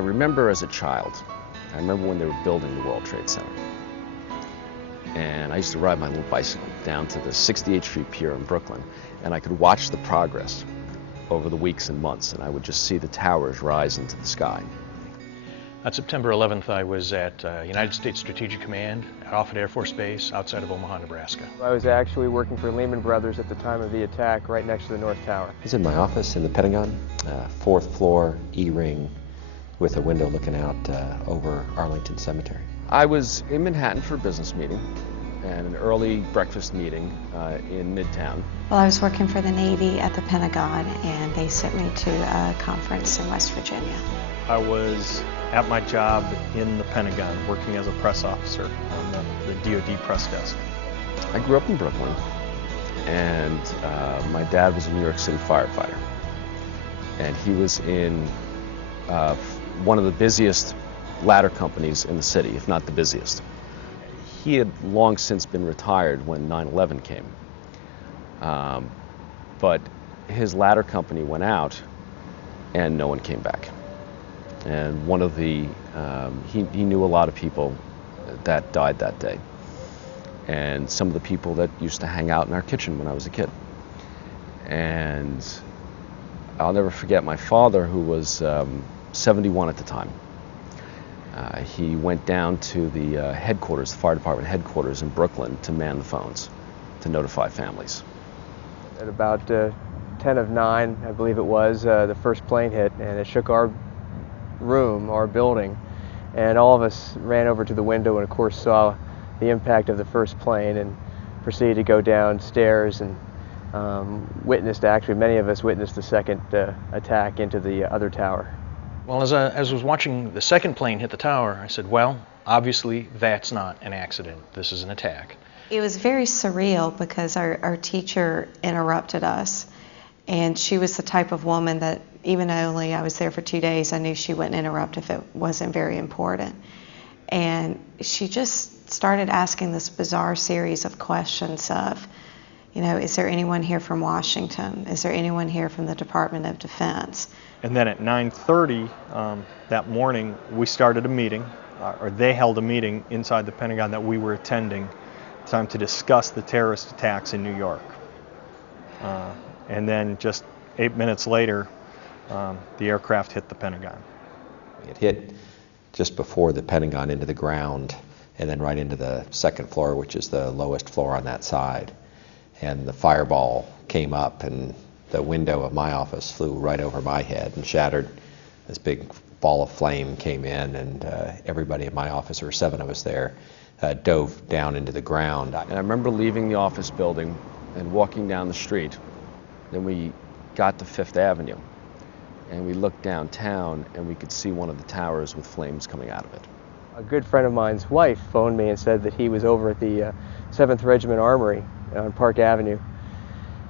remember as a child, I remember when they were building the World Trade Center. And I used to ride my little bicycle down to the 68th Street Pier in Brooklyn, and I could watch the progress over the weeks and months, and I would just see the towers rise into the sky. On September 11th, I was at United States Strategic Command at Offutt Air Force Base outside of Omaha, Nebraska. I was actually working for Lehman Brothers at the time of the attack right next to the North Tower. I was in my office in the Pentagon, fourth floor, E-ring, with a window looking out over Arlington Cemetery. I was in Manhattan for a business meeting and an early breakfast meeting in Midtown. Well, I was working for the Navy at the Pentagon, and they sent me to a conference in West Virginia. I was at my job in the Pentagon, working as a press officer on the DoD press desk. I grew up in Brooklyn, and my dad was a New York City firefighter. And he was in one of the busiest ladder companies in the city, if not the busiest. He had long since been retired when 9/11 came. But his ladder company went out and no one came back. And one of the, he knew a lot of people that died that day. And some of the people that used to hang out in our kitchen when I was a kid. And I'll never forget my father, who was 71 at the time. He went down to the headquarters, the fire department headquarters in Brooklyn, to man the phones, to notify families. At about 10 of 9, I believe it was, the first plane hit, and it shook our room, our building, and all of us ran over to the window and of course saw the impact of the first plane and proceeded to go downstairs and many of us witnessed the second attack into the other tower. Well, as I was watching the second plane hit the tower, I said, well, obviously that's not an accident. This is an attack. It was very surreal because our teacher interrupted us, and she was the type of woman that even though only I was there for 2 days, I knew she wouldn't interrupt if it wasn't very important. And she just started asking this bizarre series of questions of, you know, is there anyone here from Washington? Is there anyone here from the Department of Defense? And then at 9:30 that morning, we started a meeting, or they held a meeting inside the Pentagon that we were attending, time to discuss the terrorist attacks in New York. And then just 8 minutes later, the aircraft hit the Pentagon. It hit just before the Pentagon into the ground, and then right into the second floor, which is the lowest floor on that side. And the fireball came up, and the window of my office flew right over my head and shattered. This big ball of flame came in, and everybody in my office, there were 7 of us there, dove down into the ground. And I remember leaving the office building and walking down the street. Then we got to Fifth Avenue, and we looked downtown, and we could see one of the towers with flames coming out of it. A good friend of mine's wife phoned me and said that he was over at the 7th Regiment Armory on Park Avenue.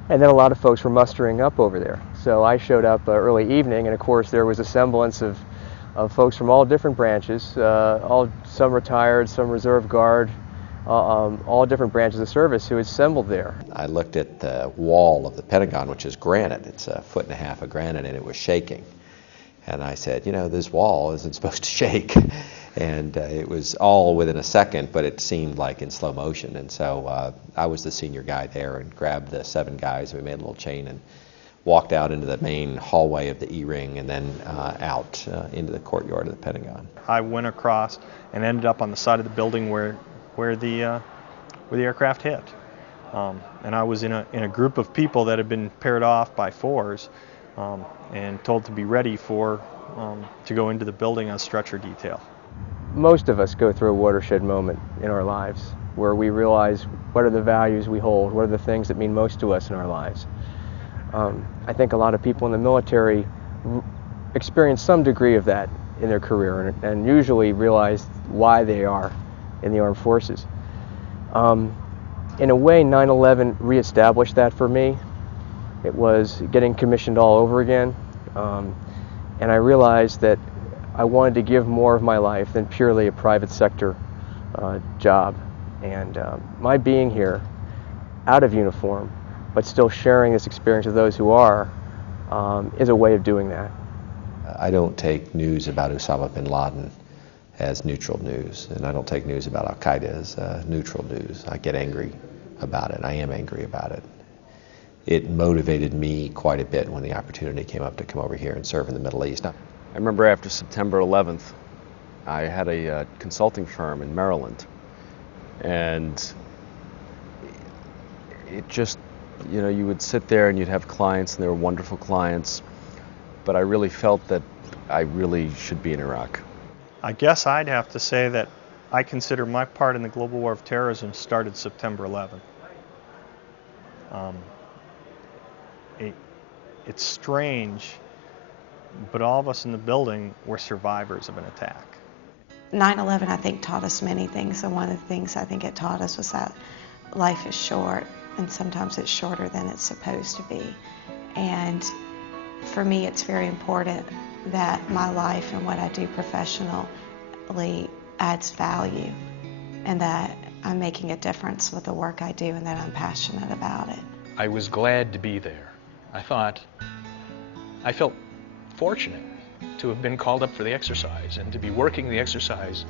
And then a lot of folks were mustering up over there. So I showed up early evening, and of course there was a semblance of folks from all different branches, some retired, some reserve guard, all different branches of service who assembled there. I looked at the wall of the Pentagon, which is granite. It's 1.5 feet of granite, and it was shaking. And I said, you know, this wall isn't supposed to shake. And it was all within a second, but it seemed like in slow motion. And so I was the senior guy there and grabbed the 7 guys. We made a little chain and walked out into the main hallway of the E-ring and then out into the courtyard of the Pentagon. I went across and ended up on the side of the building where the aircraft hit. And I was in a group of people that had been paired off by 4s and told to be ready to go into the building on stretcher detail. Most of us go through a watershed moment in our lives where we realize what are the values we hold, what are the things that mean most to us in our lives. I think a lot of people in the military experience some degree of that in their career and usually realize why they are in the armed forces. In a way, 9/11 reestablished that for me. It was getting commissioned all over again, and I realized that I wanted to give more of my life than purely a private sector job. And my being here, out of uniform, but still sharing this experience with those who are, is a way of doing that. I don't take news about Osama bin Laden as neutral news, and I don't take news about Al-Qaeda as neutral news. I get angry about it. I am angry about it. It motivated me quite a bit when the opportunity came up to come over here and serve in the Middle East. I remember after September 11th, I had a consulting firm in Maryland, and it just, you know, you would sit there and you'd have clients, and they were wonderful clients, but I really felt that I really should be in Iraq. I guess I'd have to say that I consider my part in the global war of terrorism started September 11th. It's strange, but all of us in the building were survivors of an attack. 9/11, I think, taught us many things, and one of the things I think it taught us was that life is short, and sometimes it's shorter than it's supposed to be. And for me, it's very important that my life and what I do professionally adds value, and that I'm making a difference with the work I do, and that I'm passionate about it. I was glad to be there. I felt fortunate to have been called up for the exercise and to be working the exercise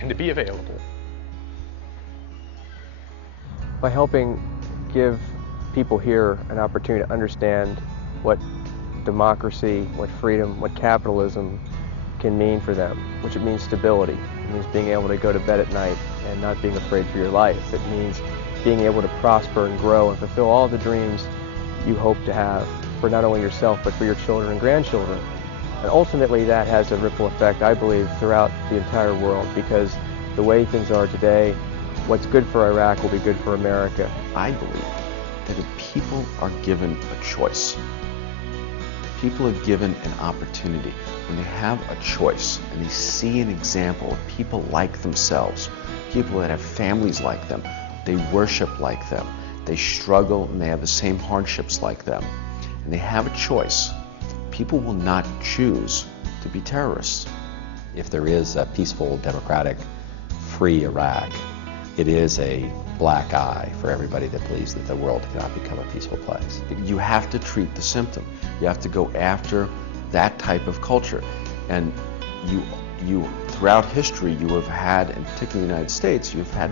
and to be available. By helping give people here an opportunity to understand what democracy, what freedom, what capitalism can mean for them, which it means stability. It means being able to go to bed at night and not being afraid for your life. It means being able to prosper and grow and fulfill all the dreams you hope to have for not only yourself but for your children and grandchildren. And ultimately that has a ripple effect, I believe, throughout the entire world, because the way things are today, what's good for Iraq will be good for America. I believe that if people are given a choice, people are given an opportunity, when they have a choice and they see an example of people like themselves, people that have families like them, they worship like them, they struggle and they have the same hardships like them, and they have a choice, people will not choose to be terrorists. If there is a peaceful, democratic, free Iraq, it is a black eye for everybody that believes that the world cannot become a peaceful place. You have to treat the symptom. You have to go after that type of culture. And you throughout history, you have had, and particularly in the United States, you've had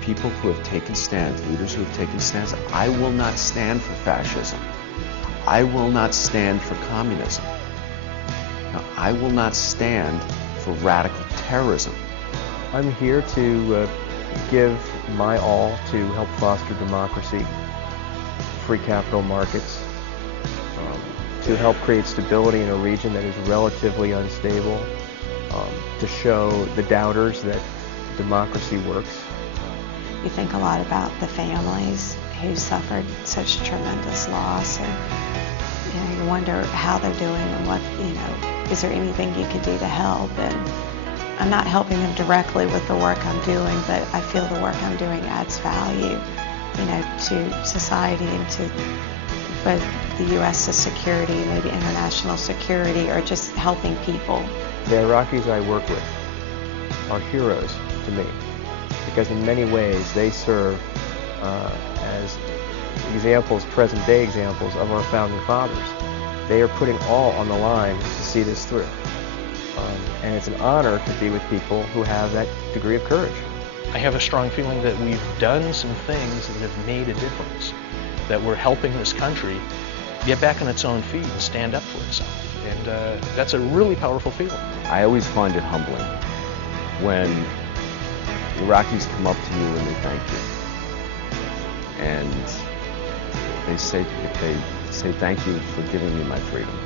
people who have taken stands, leaders who have taken stands. I will not stand for fascism. I will not stand for communism. Now, I will not stand for radical terrorism. I'm here to give my all to help foster democracy, free capital markets, to help create stability in a region that is relatively unstable, to show the doubters that democracy works. You think a lot about the families who suffered such tremendous loss, and you wonder how they're doing and what, is there anything you could do to help? And I'm not helping them directly with the work I'm doing, but I feel the work I'm doing adds value, to society and to both the U.S.'s security, maybe international security, or just helping people. The Iraqis I work with are heroes to me, because in many ways they serve as examples, present-day examples of our founding fathers. They are putting all on the line to see this through. And it's an honor to be with people who have that degree of courage. I have a strong feeling that we've done some things that have made a difference, that we're helping this country get back on its own feet and stand up for itself. And that's a really powerful feeling. I always find it humbling when Iraqis come up to you and they thank you. And they say thank you for giving me my freedom.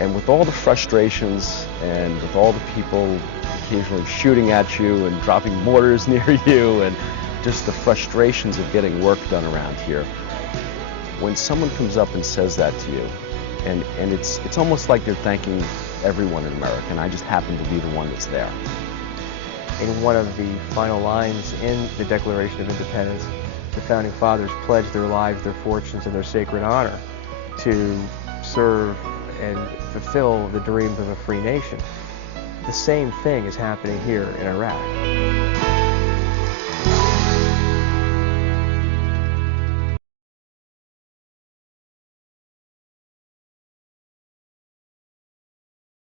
And with all the frustrations and with all the people occasionally shooting at you and dropping mortars near you and just the frustrations of getting work done around here, when someone comes up and says that to you, and it's almost like they're thanking everyone in America, and I just happen to be the one that's there. In one of the final lines in the Declaration of Independence, the Founding Fathers pledged their lives, their fortunes, and their sacred honor to serve and fulfill the dreams of a free nation. The same thing is happening here in Iraq.